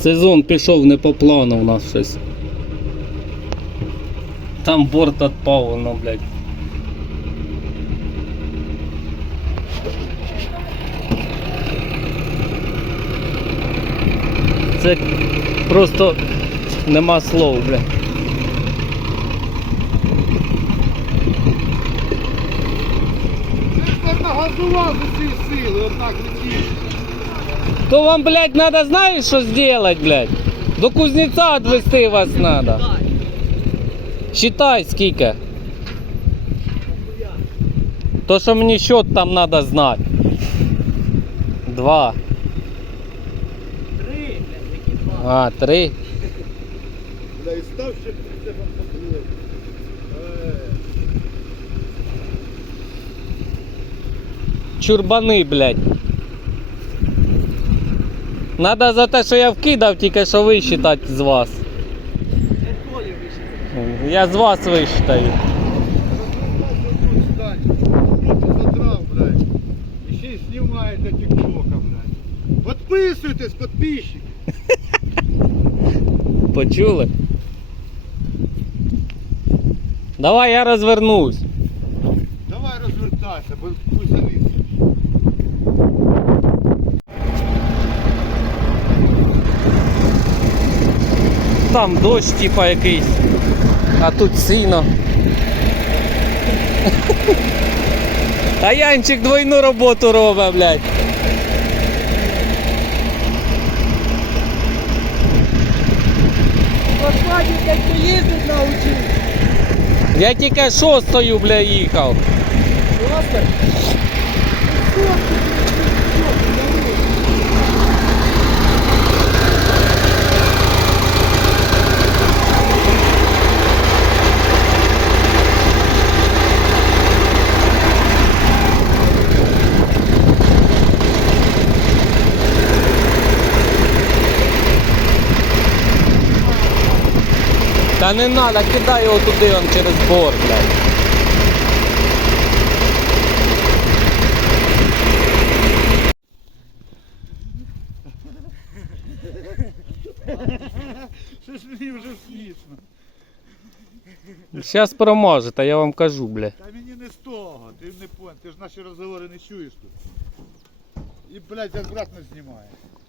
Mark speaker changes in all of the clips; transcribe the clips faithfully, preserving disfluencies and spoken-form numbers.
Speaker 1: Сезон пішов не по плану у нас щось. Там борт відпав, воно, блядь. Це просто нема слов, блядь.
Speaker 2: Ти ж нагазував за ці сили, отак летиш.
Speaker 1: То вам, блядь, надо, знаешь, что сделать, блядь? До кузнеца отвезти вас надо. Считай скільки. То, що мені счет там надо знать. Два.
Speaker 3: Три, блядь, які два.
Speaker 1: А, три.
Speaker 2: Бля, і став ще це вам подвоє.
Speaker 1: Чурбани, блядь. Надо за те, що я вкидав, тільки що висчитати з вас.
Speaker 3: Це Толі вийшли.
Speaker 1: Я з вас висчитаю.
Speaker 2: Задрав, блядь. І ще й знімає для тіктока, блядь. Підписуйтесь, підписчики.
Speaker 1: Почули? Давай я розвернусь.
Speaker 2: Давай розвертайся, бо хуй завис.
Speaker 1: Там дощ типа якийсь, а тут сіно. А Янчик двойну роботу робить, блядь.
Speaker 3: Господи, як ти їздить научив.
Speaker 1: Я тільки шостою, бля, їхав.
Speaker 3: Просто?
Speaker 1: Та не надо, кидай його туди, он через борт, блядь.
Speaker 2: Що ж мені вже смішно?
Speaker 1: Зараз промажете, я вам кажу, бля.
Speaker 2: Та мені не з того, ти не понял, ти ж наші розговори не чуєш тут. І, блядь, обратно знімає.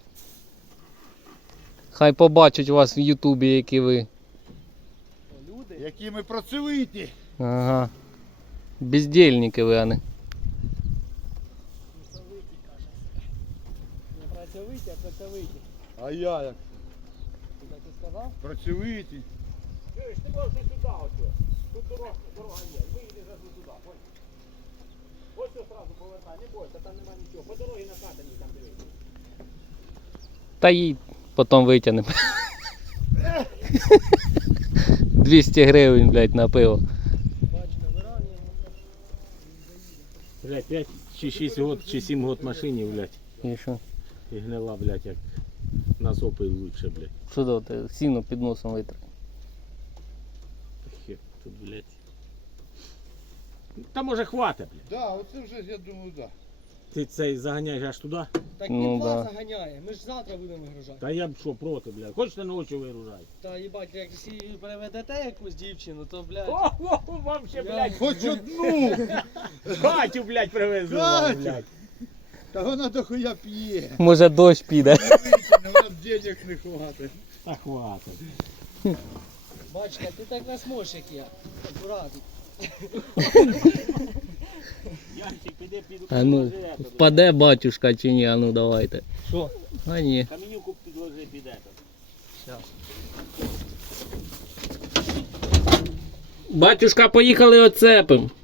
Speaker 1: Хай побачать вас в Ютубі, які ви.
Speaker 3: Люди.
Speaker 2: Які ми працьовиті.
Speaker 1: Ага. Бездельники ви, а не.
Speaker 3: Працьовиті, каже. Не працьовиті, а працьовиті.
Speaker 2: А я як?
Speaker 3: Ти так і сказав?
Speaker 2: Працьовиті.
Speaker 4: Чуєш, ти можеш і сюди ось. Тут дорога, дорога є. Виїдеш зразу сюди, понял? Ось ось одразу повертай, не бойся, там нема нічого. По дорозі накатані там дивись.
Speaker 1: Та їй потім витягнемо. двісті гривень, блядь, на пиво.
Speaker 3: Бачка, виравнює.
Speaker 4: Блядь, п'ять чи шість год, чи сім год машині, блядь.
Speaker 1: І що?
Speaker 4: І гнила, блядь, як на сопи лучше, блядь.
Speaker 1: Що ти сіно під носом витри?
Speaker 4: Хер тут, блядь. Та може хватить, блядь.
Speaker 2: Да, оце вже, я думаю, да.
Speaker 4: Ти цей заганяєш аж туди?
Speaker 3: Так
Speaker 1: Ну,
Speaker 3: він
Speaker 1: да.
Speaker 3: вас заганяє. Ми ж завтра будемо вигружати.
Speaker 4: Та я б що проти, блядь. Хочете ночі вигружати?
Speaker 3: Та їбать, як всі переведете якусь дівчину, то, блядь.
Speaker 4: О, о, вам ще, блядь,
Speaker 2: Хоч одну!
Speaker 4: Катю, блядь, привезу вам,
Speaker 2: Катю!
Speaker 4: блядь.
Speaker 2: Та вона дохуя п'є.
Speaker 1: Може дощ піде.
Speaker 2: Витягне, вона денег не хватить.
Speaker 4: Та хватить.
Speaker 3: Бачка, ти так не зможеш, як я. Акуратно.
Speaker 4: Янчик, піди, піду,
Speaker 1: А ну,
Speaker 4: підложи ето, блядь.
Speaker 1: впаде батюшка чи ні, а ну давайте.
Speaker 3: Що?
Speaker 1: А ні.
Speaker 4: Каменюку підложи, піде.
Speaker 1: Батюшка, поїхали оцепим.